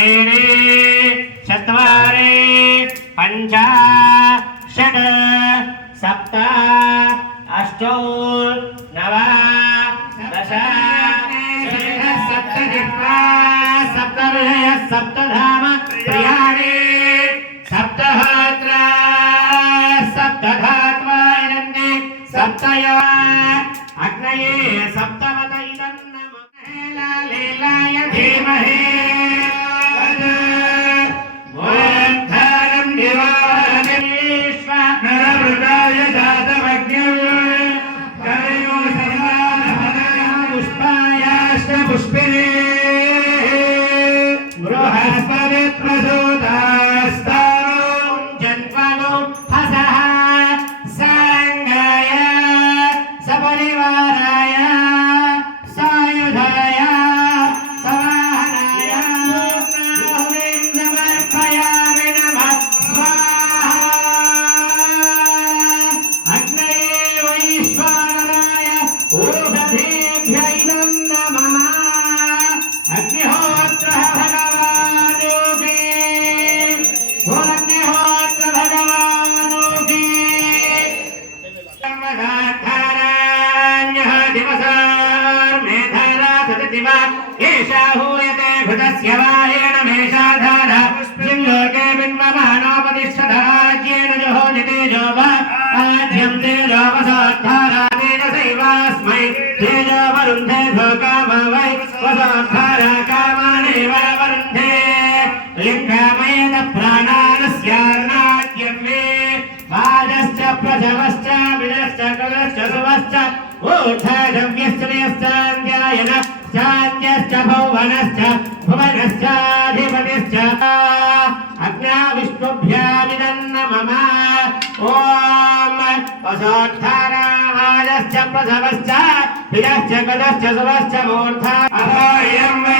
त्रीणि चत्वारि पञ्च षट् सप्त अष्टौ नव दश सप्तजिह्वा सप्तविषयः सप्तधाम प्रियाणि सप्तहोत्र सप्तधात्वायनन्ति सप्तयो अग्नये न्यस्ताङ्गायन चान्यश्च भौवनश्च, भुवनश्चाधिपतिश्च। अग्ना विष्णुभ्यामिदन्न मम। ॐ वसोद्धारायश्च प्रसवश्च प्रियश्च गदश्च सुरश्च मूर्धा। अहोयं मे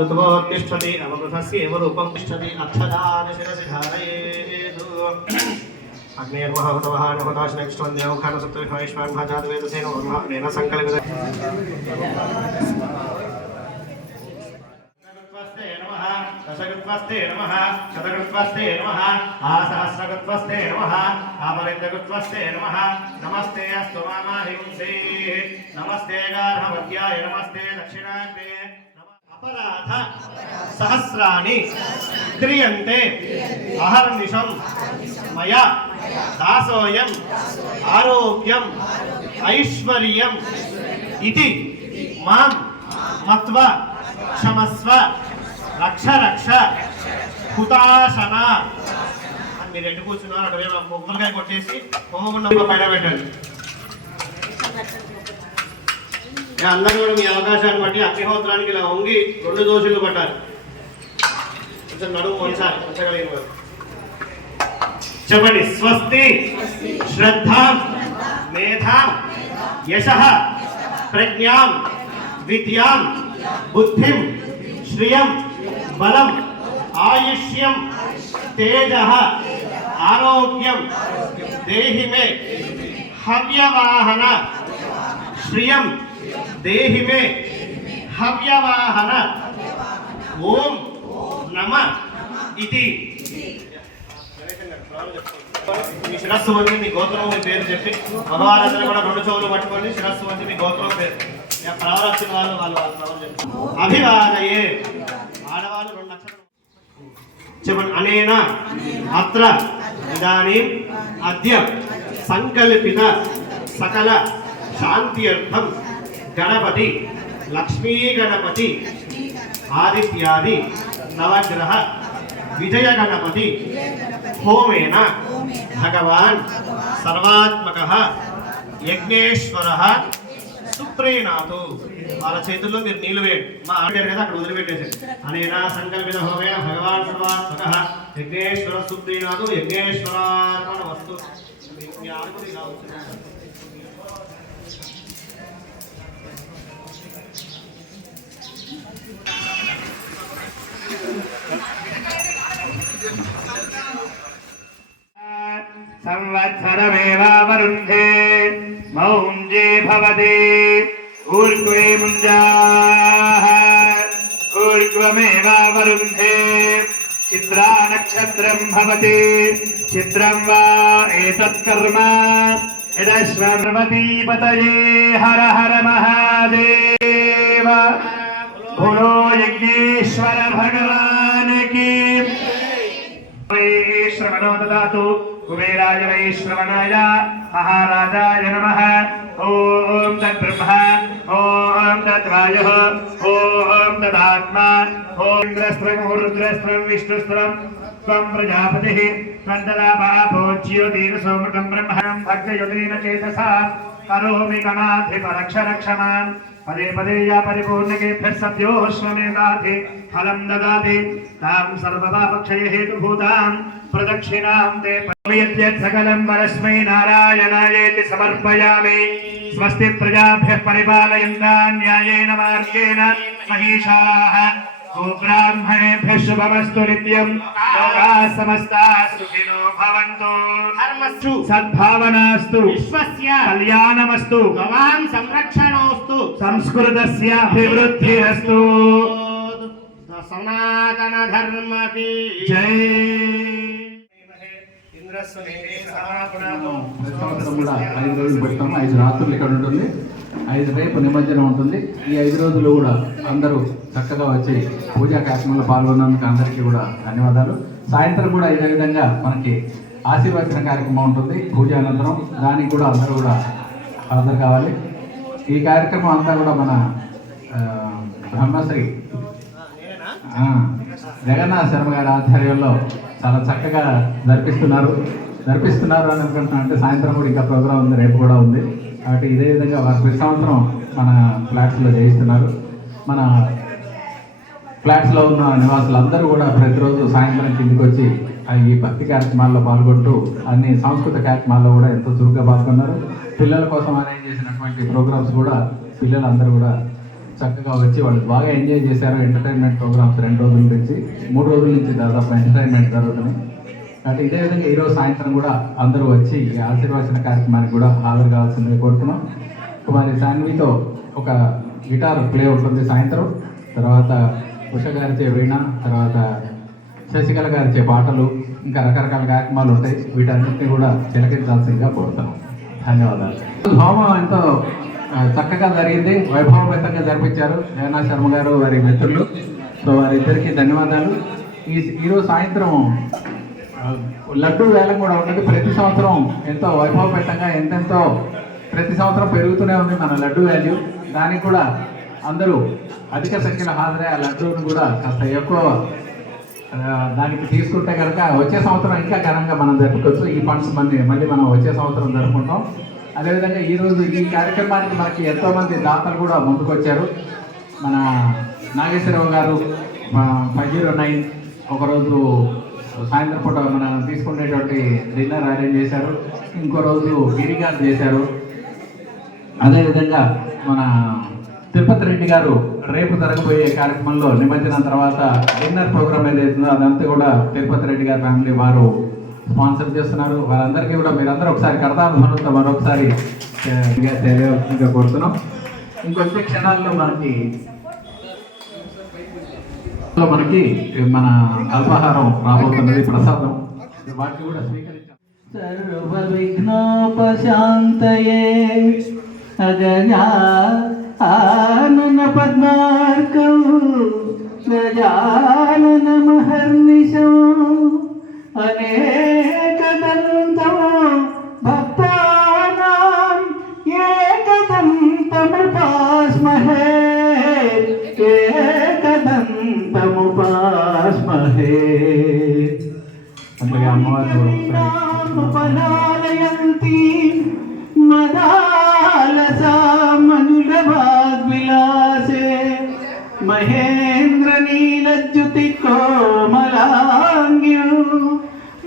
ఋతువోత్తిష్టతి అవగృహస్యేవ రూపం తిష్టతి అక్షదాన శిరసి ధారయేదు అగ్నేర్వహవతవహానవతాశ్రక్షేవఖానసప్తవిష్మాన్ భాజాతవేదసేన బ్రహ్మణేన సంకల్పిత దశగృత్వస్తే నమ శతగృత్వస్తే నమ ఆసహస్రగృత్వస్తే నమ ఆపరిందగృత్వస్తే నమ నమస్తే అస్తు మామాహింసే నమస్తే గార్హవద్యాయ నమస్తే దక్షిణాగ్నే అపరాధ సహస్రాణి క్రియంతే అహర్నిషం మయా దాసోయం ఆరోగ్యం ఐశ్వర్యం ఇది మాం మత్వ క్షమస్వ రక్ష రక్ష హుతాశన అని మీరు ఎటు కూర్చున్నారు అటువైపు మొగ్గులుగా కొట్టేసి హోమగుండంలో పైన పెట్టండి. అందరూ కూడా మీ అవకాశాన్ని బట్టి అగ్నిహోత్రానికి ఇలా వంగి రెండు దోషులు పట్టాలి కొంచెం నడుము వంచాలి ఉంచగలిగిన వారు చెప్పండి స్వస్తి శ్రద్ధ మేధా యశ ప్రజ్ఞాం విద్యాం బుద్ధిం శ్రియం బలం ఆయుష్యం తేజ ఆరోగ్యం దేహి మే హవ్యవాహన శ్రియం దేహిమే హవ్యవాహన. ఓం నమ ఇది. మీ శిరస్సు వంటి మీ గోత్రం మీ పేరు చెప్పి. మగవాళ్ళందరూ కూడా రెండు చెవులు పట్టుకోండి శిరస్సు వంటి మీ గోత్రం పేరు. ఇక ప్రవరక్షణ వాళ్ళు వాళ్ళు వాళ్ళ ప్రవరం చెప్పి. అభివాదయే. ఆడవాళ్ళు రెండు అక్షరాలు చెప్పండి అనేనా? అత్ర. ఇదానీ. అద్య. సంకల్పిత. సకల. శాంతి అర్థం. గణపతి లక్ష్మీ గణపతి ఆదిత్యాది నవగ్రహ విజయ గణపతి హోమేన భగవాన్ సర్వాత్మక యజ్ఞేశ్వర సుప్రీనాథు. వాళ్ళ చేతుల్లో మీరు నీళ్ళు వేయండి. మా ఆడారు కదా అక్కడ వదిలిపెట్టేసారు అనేనా సంకల్పిత హోమేన భగవాన్ సర్వాత్మక యజ్ఞేశ్వర సుప్రీనాథు యజ్ఞేశ్వరార్పణ వస్తు. మీ संवत्सरमेवावरुन्धे मौञ्जे भवति। ऊर्ध्वे मुञ्जाः। ऊर्ध्वमेवावरुन्धे चित्रा नक्षत्रम् भवति। चित्रं वा एतत्कर्म। यदश्वर्वतीपतये हर हर महादेव। भोलो यज्ञेश्वर भगवान् की वै श्रवणो ददातु कुबेराय वै श्रवणाय महाराजाय नमः ॐ तद्ब्रह्म ॐ तद्वायुः ॐ तदात्मा ॐ इन्द्रस्त्रं रुद्रस्त्रं विष्णुस्त्रं त्वं प्रजापतिः त्वं तदा पापोज्योतिः सोमृतं ब्रह्मणं भक्तयुतेन चेतसा करोमि गणाधिपरक्ष रक्ष माम् पदे पदे या परिपूर्णकेभ्यः सद्योऽश्वमेधाति फलं ददाति तां सर्वदा पक्षये हेतुभूतां प्रदक्षिणां ते यद्यत् सकलं परस्मै नारायणायेति समर्पयामि स्वस्ति प्रजाभ्यः परिपालयन्तान् न्यायेन मार्गेण महिषाः गोब्राह्मणेभ्यः शुभमस्तु नित्यं लोकाः समस्ताः सुखिनो भवन्तु ధర్మస్సు सद्भावनास्तु విశ్వస్య कल्याणमस्तु భవాన్ సంరక్షణోస్తు संस्कृतस्याभिवृद्धिरस्तु సనాతన ధర్మకి जय ప్రతి సంవత్సరం కూడా ఐదు రోజులు పెడతాము ఐదు రాత్రులు ఇక్కడ ఉంటుంది ఐదు రేపు నిమజ్జనం ఉంటుంది. ఈ ఐదు రోజులు కూడా అందరూ చక్కగా వచ్చి పూజా కార్యక్రమంలో పాల్గొన్నందుకు అందరికీ కూడా ధన్యవాదాలు. సాయంత్రం కూడా ఇదే విధంగా మనకి ఆశీర్వచన కార్యక్రమం ఉంటుంది. పూజ అనంతరం దానికి కూడా అందరూ కూడా హాజరు కావాలి. ఈ కార్యక్రమం అంతా కూడా మన బ్రహ్మశ్రీ జగన్నాథ శర్మ గారి ఆధ్వర్యంలో చాలా చక్కగా జరిపిస్తున్నారు. జరిపిస్తున్నారు అని అనుకుంటున్నా అంటే సాయంత్రం కూడా ఇంకా ప్రోగ్రామ్ ఉంది రేపు కూడా ఉంది. కాబట్టి ఇదే విధంగా వారు ప్రతి సంవత్సరం మన ఫ్లాట్స్లో చేయిస్తున్నారు మన ఫ్లాట్స్లో ఉన్న నివాసులందరూ కూడా ప్రతిరోజు సాయంత్రం కిందికి వచ్చి ఈ భక్తి కార్యక్రమాల్లో పాల్గొంటూ అన్ని సాంస్కృతిక కార్యక్రమాల్లో కూడా ఎంతో చురుగ్గా పాల్గొన్నారు. పిల్లల కోసం అరేంజ్ చేసినటువంటి ప్రోగ్రామ్స్ కూడా పిల్లలందరూ కూడా చక్కగా వచ్చి వాళ్ళు బాగా ఎంజాయ్ చేశారు. ఎంటర్టైన్మెంట్ ప్రోగ్రామ్స్ రెండు రోజుల నుంచి మూడు రోజుల నుంచి దాదాపు ఎంటర్టైన్మెంట్ జరుగుతుంది. అంటే ఇదే విధంగా ఈరోజు సాయంత్రం కూడా అందరూ వచ్చి ఈ ఆశీర్వచన కార్యక్రమానికి కూడా హాజరు కావాల్సిందిగా కోరుతున్నాం. కుమారి సాన్వితో ఒక గిటార్ ప్లే ఉంటుంది సాయంత్రం. తర్వాత ఉష గారిచే వీణ తర్వాత శశికళ గారిచే పాటలు ఇంకా రకరకాల కార్యక్రమాలు ఉంటాయి. వీటన్నిటిని కూడా చిలకించాల్సిందిగా కోరుతున్నాం. ధన్యవాదాలు. హోమం ఎంతో చక్కగా జరిగింది. వైభవపేతంగా జరిపించారు జగన్నాథ్ శర్మ గారు వారి మిత్రులు. సో వారిద్దరికీ ధన్యవాదాలు. ఈ ఈరోజు సాయంత్రం లడ్డు వేలం కూడా ఉంటుంది. ప్రతి సంవత్సరం ఎంతో వైభవపేతంగా ఎంతెంతో ప్రతి సంవత్సరం పెరుగుతూనే ఉంది మన లడ్డు వాల్యూ దానికి కూడా అందరూ అధిక సంఖ్యలో హాజరై ఆ లడ్డూను కూడా కాస్త ఎక్కువ దానికి తీసుకుంటే కనుక వచ్చే సంవత్సరం ఇంకా ఘనంగా మనం జరుపుకోవచ్చు. ఈ ఫండ్స్ మళ్ళీ మళ్ళీ మనం వచ్చే సంవత్సరం జరుపుకుంటాం. అదేవిధంగా ఈరోజు ఈ కార్యక్రమానికి మనకి ఎంతోమంది దాతలు కూడా ముందుకొచ్చారు మన నాగేశ్వరరావు గారు ఫైవ్ జీరో నైన్ ఒకరోజు సాయంత్రం పూట మనం తీసుకునేటువంటి డిన్నర్ అరేంజ్ చేశారు. ఇంకో రోజు గిరి గారు చేశారు. అదేవిధంగా మన తిరుపతి రెడ్డి గారు రేపు జరగబోయే కార్యక్రమంలో నిమజ్జనం తర్వాత డిన్నర్ ప్రోగ్రామ్ ఏదైతుందో అదంతా కూడా తిరుపతి రెడ్డి గారి ఫ్యామిలీ వారు స్పాన్సర్ చేస్తున్నారు. వారందరికీ కూడా మీరందరూ ఒకసారి కరతాల మరొకసారి తెలియవలసిందిగా కోరుతున్నాం. ఇంకొచ్చే క్షణాల్లో మనకి మనకి మన అల్పాహారం రాబోతున్నది ప్రసాదం. వాటిని కూడా స్వీకరించాం. సర్వ విఘ్నోపశాంతయే ఆనన పద్మార్కం గజానన మహర్నిశం. అనే ఏకదంతముపాస్మహే అందుకే అమ్మవారిని కూడా ఒకసారి పలాలయంతి మదాలసామనులవాగ్విలాసే మహేంద్ర నీలజ్యుతి కోమలాంగ్యు.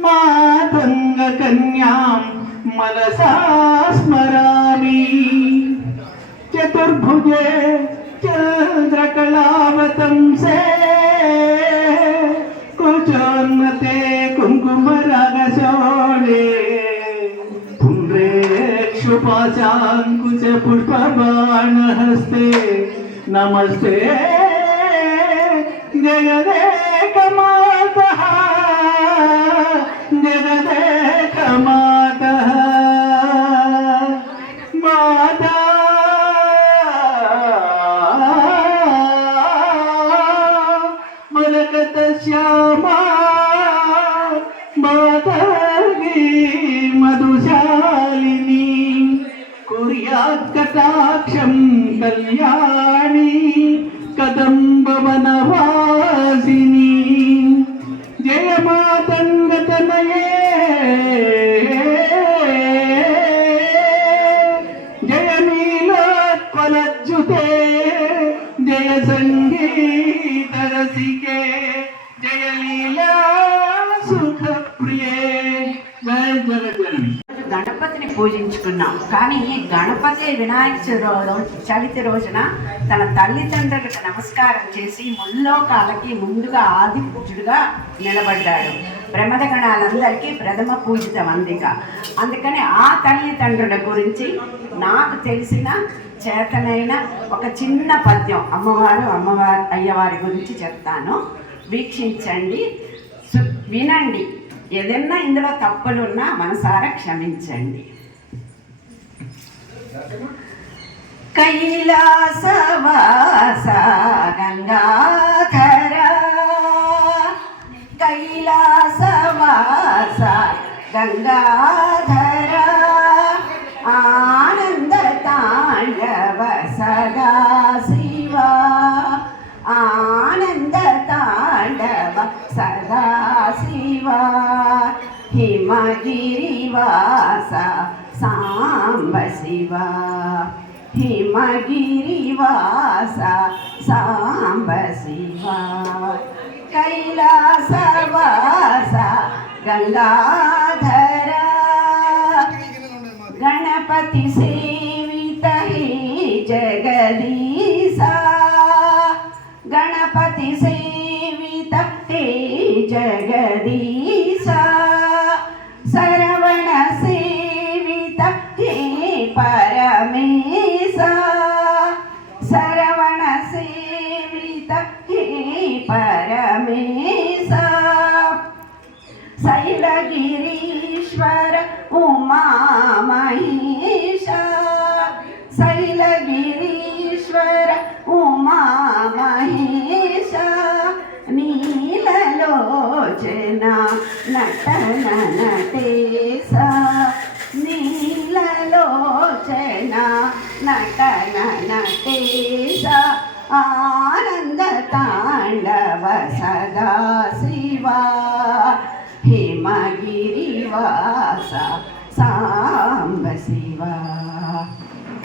మాతంగ కన్యాం मनसा स्मरामि चतुर्भुजे चन्द्रकलावतंसे कुचोन्नते कुङ्कुमरागशोणे पुण्ड्रेक्षुपाशाङ्कुश पुष्पबाणहस्ते नमस्ते जगदेकमातः जगदेकमातः கல்யாணி கதம்பவனவா? గణపతి వినాయక చవితి చవితి రోజున తన తల్లిదండ్రులకు నమస్కారం చేసి ముల్లోకాలకి ముందుగా ఆది పూజుడుగా నిలబడ్డాడు. ప్రమద గణాలందరికీ ప్రథమ పూజితం అందిక అందుకని ఆ తల్లిదండ్రుల గురించి నాకు తెలిసిన చేతనైన ఒక చిన్న పద్యం అమ్మవారు అమ్మవారి అయ్యవారి గురించి చెప్తాను. వీక్షించండి. సు- వినండి. ఏదైనా ఇందులో తప్పులున్నా మనసారా క్షమించండి. కైలాసవాస గంగాధర కైలాసవాస గంగాధర ఆనంద తాండవ సదా శివ ఆనంద తాండవ సదా శివ హిమగిరివాస సాంబ శివ హిమగిరివాస సాంబ శివ. కైలాసవాస గంగాధర. గణపతి సేవిత జగదీశ. గణపతి సేవిత హే హిమగిరివాస సాంబ శివ.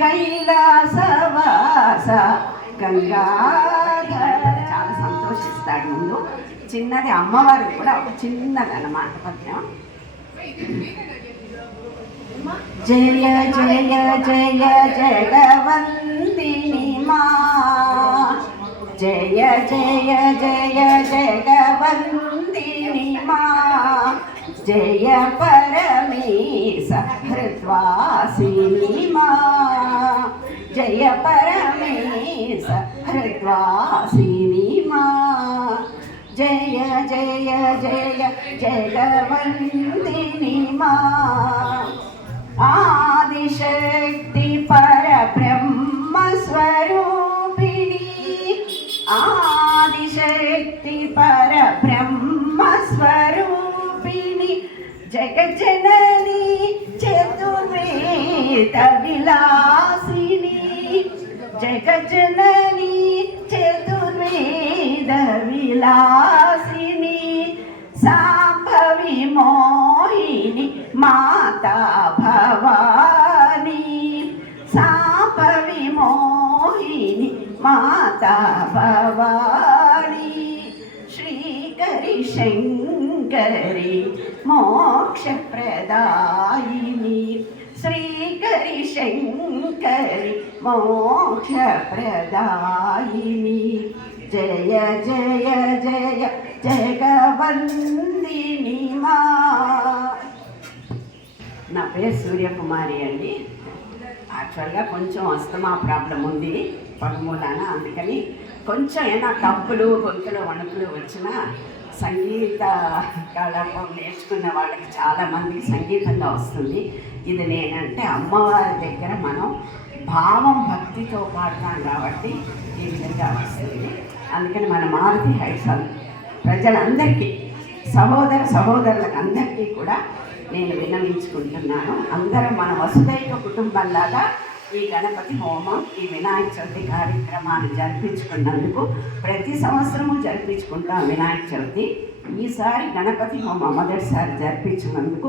కైలాసవాస గంగాధర. చాలా సంతోషిస్తాడు ముందు. చిన్నది అమ్మవారు కూడా ఒక చిన్నది అన్నమాట పద్యం. జయ జయ జయ జగవంతిని మా. జయ జయ జయ జగవంతిని మా. జయ పరమేశ హృద్వాసిని మా జయ పరమేశ హృద్వాసిని మా జయ జయ జయ జగవంతిని మా ఆదిశక్తి పరబ్రహ్మ స్వరూపిణి జగజనని చతుర్వేద విలాసిని జగజనని చతుర్వేద విలాసిని ప్రదాయిని జయ జయ జయ జగవందిని మా. నా పేరు సూర్యకుమారి అండి. యాక్చువల్గా కొంచెం అస్తమా ప్రాబ్లం ఉంది పగమూలాన అందుకని కొంచెం ఏమైనా కప్పులు గొంతులు వణుకులు వచ్చినా సంగీత కళాపం నేర్చుకున్న వాళ్ళకి చాలామందికి సంగీతంగా వస్తుంది. ఇది నేనంటే అమ్మవారి దగ్గర మనం భావం భక్తితో పాడతాం కాబట్టి ఈ విధంగా వస్తుంది. అందుకని మన మారుతి హైసల్ ప్రజలందరికీ సహోదర సహోదరులకు అందరికీ కూడా నేను విన్నవించుకుంటున్నాను. అందరం మన వసుదైక కుటుంబంలాగా ఈ గణపతి హోమం ఈ వినాయక చవితి కార్యక్రమాన్ని జరిపించుకున్నందుకు ప్రతి సంవత్సరము జరిపించుకుంటాం వినాయక చవితి. ఈసారి గణపతి హోమం మొదటిసారి జరిపించినందుకు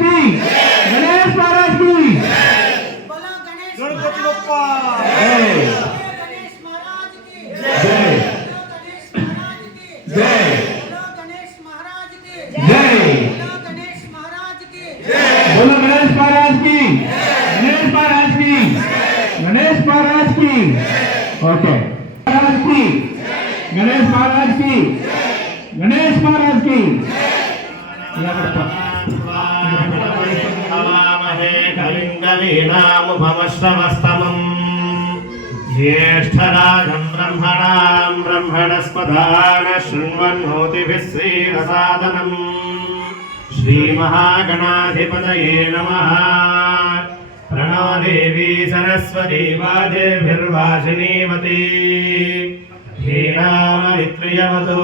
ह्रीरामवित्रियवतो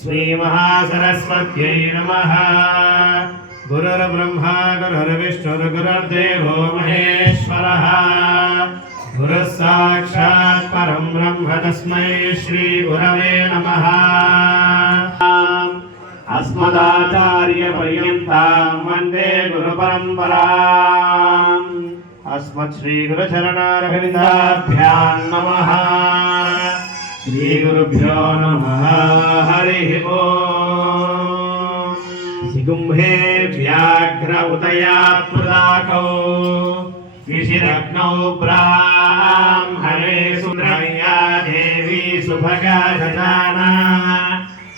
श्रीमहासरस्वत्यै नमः गुरुर्ब्रह्मा गुरुर्विष्णुर्गुरुर्देवो महेश्वरः गुरुः साक्षात् परं ब्रह्म तस्मै श्रीगुरवे नमः अस्मदाचार्यपर्यन्तां वन्दे गुरुपरम्पराम् अस्मत्श्रीगुरुचरणारविन्दाभ्यां नमः श्रीगुरुभ्यो नमः हरिः ॐ सिगुम्भे व्याघ्र उदयात्मदाकौ विशिरग्नौ ब्राह्मणे सुन्द्रया देवी सुभगा जजाना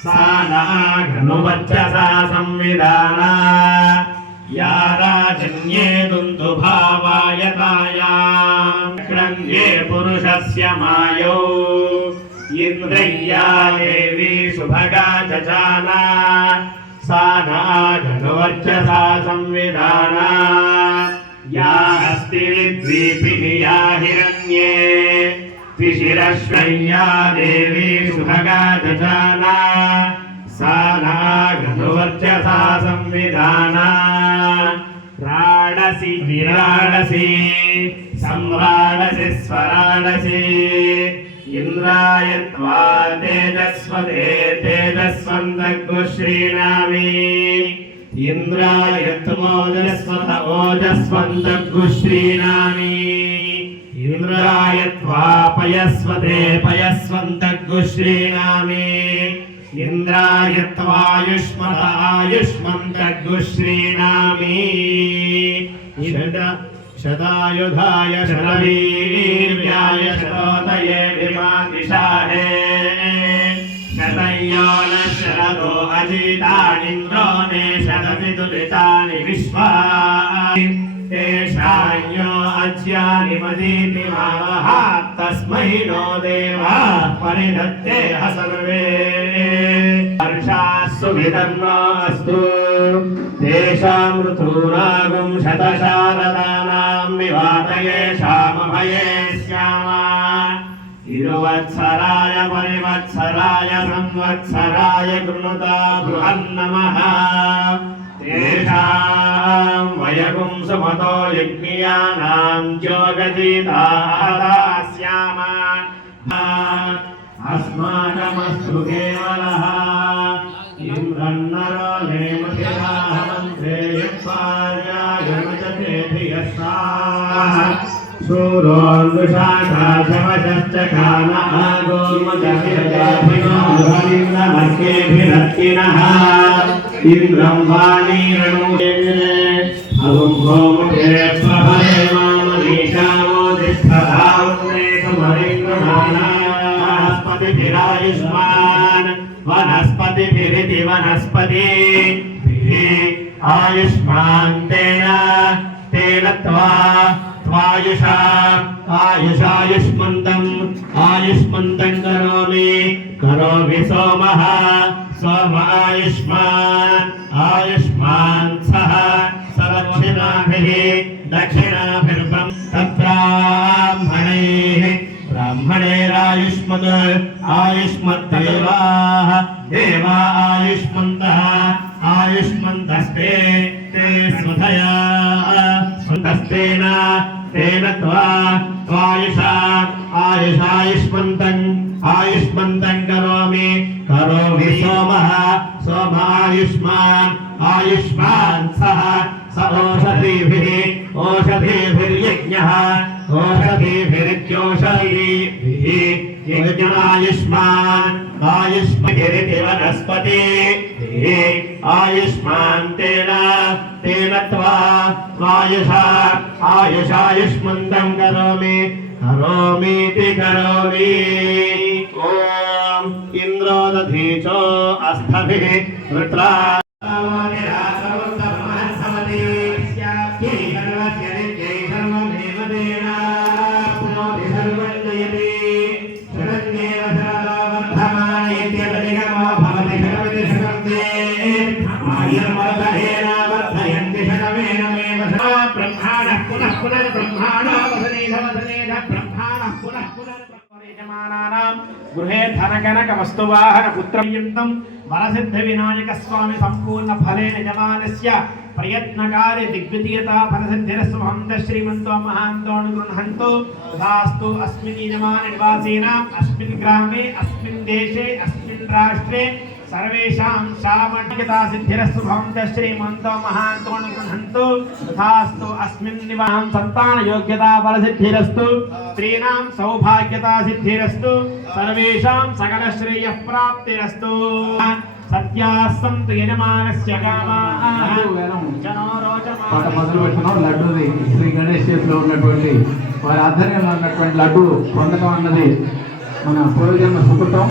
सा नाघनुवच्चसा संविधाना या राजन्ये दुन्दुभावायतायाम् क्रन्ये पुरुषस्य मायौ इन्द्रय्या देवी सुभगा जजाना सा नाघनुवर्चसा संविधाना या अस्ति विद्वीपिनि या हिरण्ये त्रिशिरश्वय्या देवी सुभगा दजाना सा नाघनुवर्चसा संविधाना राडसि विराडसि सम्राडसि स्वराडसि ఇంద్రాయ తేజస్వదే తేజస్వందగ్గుశ్రీనామి ఇంద్రాయ తమోజస్వత ఓజస్వందగ్గుశ్రీనామి ఇంద్రాయ త్వా పయస్వదే పయస్వందగ్గుశ్రీనామి ఇంద్రాయ త్వాయుష్మత ఆయుష్మందగ్గుశ్రీనామి ఇంద్ర त्वायुष्मत आयुष्मन्तगु श्रीणामि शत शतायुधाय शतवीर्याय शतोदये विमादिशाहे शतयो न शरदो अजितानिन्द्रो ने शतविदुरितानि विश्वा तेषाञ्यो अज्यानि मदीति मावः तस्मै नो देवा परिधत्ते सर्वे वर्षास्सु विधर्मास्तु तेषां ऋतूनागुं शतशारदानां विवातये शामभये स्याम तिरुवत्सराय परिवत्सराय संवत्सराय कृणुता बृहन्नमः तेषां वयगुं सुमतो यज्ञियानां जोगजीताः स्याम अस्माकमस्तु केवलः धियस्ताः शूरोन्वृषाकाशवशश्च कान आगो सर्वेभिरर्थिनः इन्द्रं वाणीरणुदेविरे अगुं भौमुखे प्रभरे मामनीशामो वनस्पतिभिरायुष्मान् वनस्पतिभिरिति वनस्पतिभिः आयुष्मान् तेन तेन त्वा ఆయుషా ఆయుషాయుష్మంతం ఆయుష్మంతం కరోమి కరోమి సోమ సోమ ఆయుష్మాన్ ఆయుష్మాన్ సహ సదక్షిణాభి దక్షిణాభిర్బ్రహ్మ తబ్రాహ్మణై బ్రాహ్మణేరాయుష్మద్ ఆయుష్మద్దేవా దేవా च अस्थभिः वृत्रा कनकवस्तुवाहनपुत्रपर्यन्तं वरसिद्धविनायकस्वामि सम्पूर्णफलेन जमानस्य प्रयत्नकाले दिग्वितीयता फलसिद्धिरस्वहं श्रीमन्तो महान्तोऽनुगृह्णन्तो तदास्तु अस्मिन् यजमाननिवासेन, अस्मिन् ग्रामे, अस्मिन् देशे, अस्मिन् राष्ट्रे సర్వేషాం శామటికతా సిద్ధిరస్తు భవంత శ్రీమంతో మహాంతో గృహంతో తథాస్తు అస్మిన్ నివాహం సంతాన యోగ్యతా బల సిద్ధిరస్తు స్త్రీణాం సౌభాగ్యతా సిద్ధిరస్తు సర్వేషాం సకల శ్రేయ ప్రాప్తిరస్తు సత్యాసంతు యజమానస్య కామాః పాట మొదలు పెట్టినాం లడ్డూది. శ్రీ గణేష్ చేతిలో ఉన్నటువంటి వారి ఆధ్వర్యంలో ఉన్నటువంటి లడ్డు పొందడం అన్నది మన పూర్వజన్మ సుకృతం.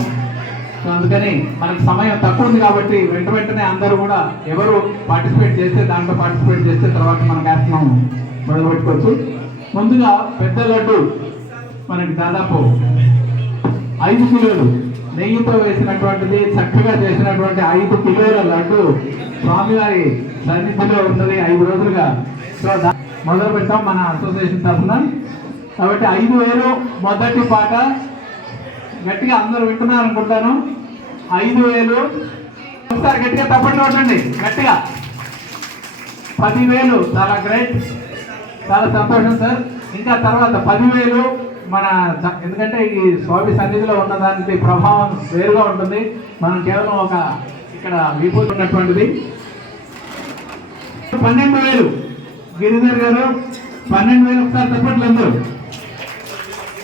సో అందుకని మనకి సమయం తక్కువ ఉంది కాబట్టి వెంట వెంటనే అందరూ కూడా ఎవరు పార్టిసిపేట్ చేస్తే దాంట్లో పార్టిసిపేట్ చేస్తే తర్వాత మన కార్యక్రమం మొదలుపెట్టుకోవచ్చు. ముందుగా పెద్ద లడ్డు మనకి దాదాపు ఐదు కిలోలు. నెయ్యితో వేసినటువంటిది చక్కగా చేసినటువంటి ఐదు కిలోల లడ్డు స్వామివారి సన్నిధిలో ఉన్నది ఐదు రోజులుగా. సో మొదలు పెట్టాం మన అసోసియేషన్ తరఫున. కాబట్టి ఐదు వేలు మొదటి పాట గట్టిగా అందరూ వింటున్నారు అనుకుంటాను. ఐదు వేలు. ఒకసారి గట్టిగా తప్పట్లు ఉండండి గట్టిగా. పదివేలు. చాలా గ్రేట్ చాలా సంతోషం సార్ ఇంకా తర్వాత పదివేలు మన ఎందుకంటే ఈ స్వామి సన్నిధిలో ఉన్న దానికి ప్రభావం వేరుగా ఉంటుంది. మనం కేవలం ఒక ఇక్కడ విభూతి ఉన్నటువంటిది. పన్నెండు వేలు. గిరిధర్ గారు పన్నెండు వేలు ఒకసారి తప్పట్లు అందరూ.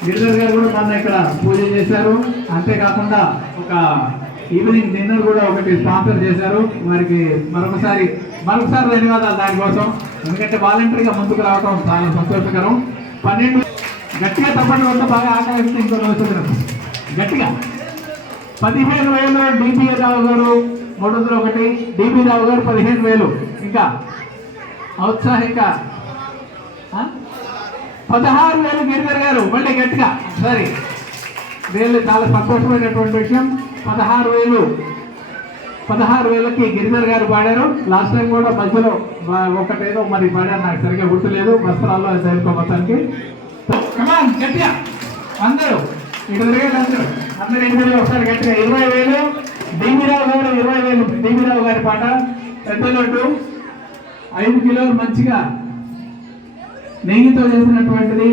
గిరిధర్ గారు కూడా మొన్న ఇక్కడ పూజ చేశారు. అంతేకాకుండా ఒక ఈవినింగ్ డిన్నర్ కూడా ఒకటి స్పాన్సర్ చేశారు. వారికి మరొకసారి మరొకసారి ధన్యవాదాలు దానికోసం. ఎందుకంటే వాలంటరీగా ముందుకు రావడం చాలా సంతోషకరం. పన్నెండు గట్టిగా తప్పని వద్ద బాగా ఆకలిస్తే ఇంకో రోజు గట్టిగా. పదిహేను వేలు డిబి రావు గారు మూడు వందల ఒకటి డిబి రావు గారు పదిహేను వేలు. ఇంకా ఔత్సాహిక పదహారు వేలు గిరిధర్ మళ్ళీ గట్టిగా. సరే వీళ్ళు చాలా సంతోషమైనటువంటి విషయం. పదహారు వేలు. పదహారు వేలకి గిరిధర్ గారు పాడారు. లాస్ట్ టైం కూడా మధ్యలో ఒకటేదో మరి పాడారు. నాకు సరిగ్గా గుర్తులేదు. వస్త్రాల్లో చదువుకో మొత్తానికి. Come గట్టిగా. అందరూ. ఇక్కడ అందరూ. అందరూ ఎనిమిది ఒకసారి గట్టిగా. ఇరవై వేలు. దేవిరావు గారు ఇరవై వేలు. దేవిరావు గారి పాట. పెద్ద ఐదు కిలోలు మంచిగా. నెయ్యితో చేసినటువంటిది.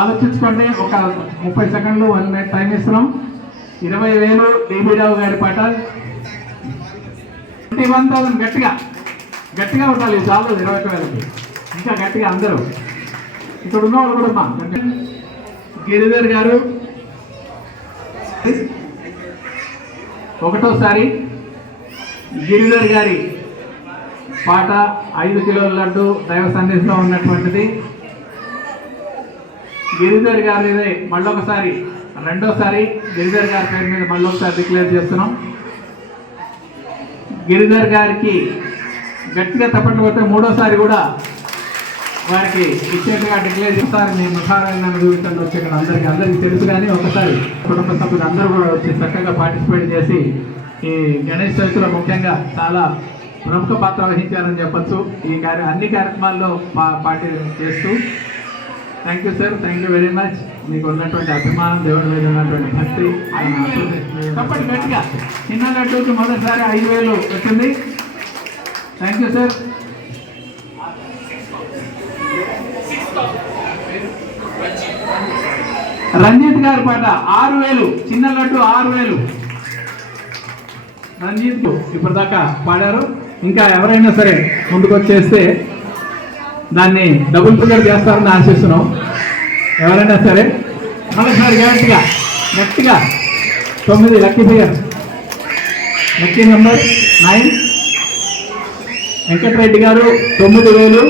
ఆలోచించుకోండి ఒక ముప్పై సెకండ్లు వన్ మినిట్ టైం ఇస్తున్నాం. ఇరవై వేలు డిబి గారి పాట. ట్వంటీ వన్ థౌసండ్ గట్టిగా గట్టిగా ఉండాలి చాలు ఇరవై ఒక్క వేలకి. ఇంకా గట్టిగా అందరూ. ఇక్కడ ఉన్నవాళ్ళు కూడా గిరిధర్ గారు. ఒకటోసారి గిరిధర్ గారి పాట ఐదు కిలోల లడ్డు దైవ సందేశంలో ఉన్నటువంటిది. గిరిధర్ గారిదే మళ్ళొకసారి రెండోసారి గిరిధర్ గారి పేరు మీద మళ్ళొకసారి డిక్లేర్ చేస్తున్నాం. గిరిధర్ గారికి గట్టిగా తప్పట్లు కొడితే మూడోసారి కూడా వారికి ఇచ్చేట్టుగా డిక్లేర్ చేస్తారు. మీ ముఖారంగా చూపించండి వచ్చి ఇక్కడ అందరికీ అందరికీ తెలుసు కానీ ఒకసారి కుటుంబ సభ్యులు అందరూ కూడా వచ్చి చక్కగా పార్టిసిపేట్ చేసి ఈ గణేష్ చవితిలో ముఖ్యంగా చాలా ప్రముఖ పాత్ర వహించారని చెప్పొచ్చు. ఈ కార్య అన్ని కార్యక్రమాల్లో పా- పార్టీ చేస్తూ thank you sir thank you very much మీకు ఉన్నటువంటి అభిమానం దేవుడి మీద ఉన్నటువంటి భక్తి తప్పటి గట్టిగా. చిన్న మొదటిసారి ఐదు వేలు వచ్చింది. థ్యాంక్ యూ సార్ రంజిత్ గారి పాట ఆరు వేలు చిన్న లడ్డు ఆరు వేలు. రంజిత్ ఇప్పటిదాకా పాడారు. ఇంకా ఎవరైనా సరే ముందుకు వచ్చేస్తే దాన్ని డబుల్ ఫిగర్ చేస్తారని ఆశిస్తున్నాం. ఎవరైనా సరే మరోసారి గ్యారెంటీగా గట్టిగా తొమ్మిది lucky figure lucky number nine Venkata Reddy గారు తొమ్మిది వేలు.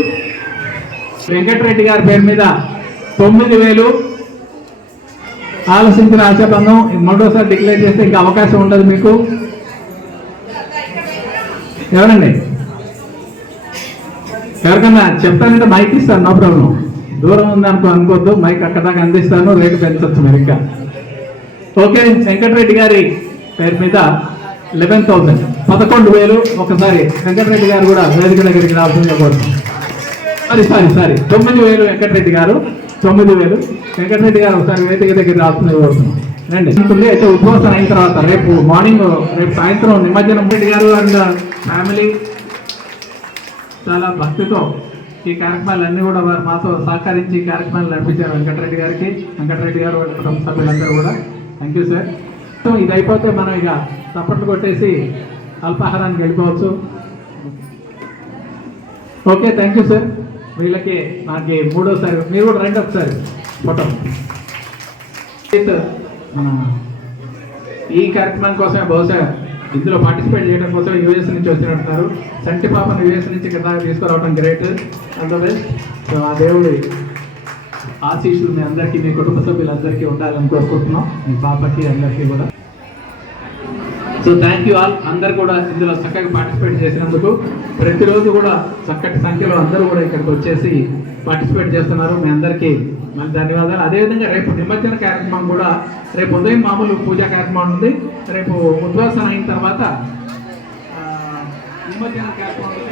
వెంకటరెడ్డి గారి పేరు మీద తొమ్మిది వేలు. ఆలోచించిన ఆశాబంధం మరోసారి డిక్లేర్ చేస్తే ఇంకా అవకాశం ఉండదు మీకు. ఎవరండి? ఎవరికన్నా చెప్తానంటే మైక్ ఇస్తాను నో ప్రాబ్లం. దూరం ఉంది అనుకో అనుకోవద్దు. మైక్ అక్కడ దాకా అందిస్తాను రేటు పెంచవచ్చు మీరు ఇంకా. ఓకే వెంకటరెడ్డి గారి పేరు మీద లెవెన్ థౌసండ్ పదకొండు వేలు ఒకసారి వెంకటరెడ్డి గారు కూడా వేదిక దగ్గరికి రావాల్సిందిగా కోరుతున్నాం సారీ సారీ సారీ. తొమ్మిది వేలు వెంకటరెడ్డి గారు తొమ్మిది వేలు. వెంకటరెడ్డి గారు ఒకసారి వేదిక దగ్గర రావాల్సిందిగా కోరుతున్నాం రండి. ఉంటుంది అయితే ఉద్వాసం అయిన తర్వాత రేపు మార్నింగ్ రేపు సాయంత్రం నిమజ్జనం. రెడ్డి గారు అండ్ ఫ్యామిలీ చాలా భక్తితో ఈ కార్యక్రమాలన్నీ కూడా వారు మాతో సహకరించి ఈ కార్యక్రమాలు నడిపించారు వెంకటరెడ్డి గారికి వెంకటరెడ్డి గారు వాళ్ళ కుటుంబ సభ్యులందరూ కూడా. థ్యాంక్ యూ సార్ సో ఇది అయిపోతే మనం ఇక చప్పట్లు కొట్టేసి అల్పాహారానికి వెళ్ళిపోవచ్చు ఓకే థ్యాంక్ యూ సార్ వీళ్ళకి నాకు మూడోసారి మీరు కూడా రండి ఒకసారి. ఫోటో. మన ఈ కార్యక్రమం కోసమే బహుశా ఇందులో పార్టిసిపేట్ చేయడం కోసం యూఎస్ నుంచి వచ్చినట్టున్నారు. సంటి పాపను యూఎస్ నుంచి ఇక్కడ తీసుకురావడం గ్రేట్ అందులో సో ఆ దేవుడి ఆశీస్సులు మీ అందరికీ మీ కుటుంబ సభ్యులందరికీ ఉండాలని కోరుకుంటున్నాం. మీ పాపకి అందరికీ కూడా. సో థ్యాంక్ యూ ఆల్ అందరు కూడా ఇందులో చక్కగా పార్టిసిపేట్ చేసినందుకు ప్రతిరోజు కూడా చక్కటి సంఖ్యలో అందరూ కూడా ఇక్కడికి వచ్చేసి పార్టిసిపేట్ చేస్తున్నారు. మీ అందరికీ మళ్ళీ ధన్యవాదాలు. అదేవిధంగా రేపు నిమజ్జన కార్యక్రమం కూడా రేపు ఉదయం మామూలు పూజా కార్యక్రమం ఉంది. రేపు ఉద్వాసన అయిన తర్వాత నిమజ్జన కార్యక్రమంలో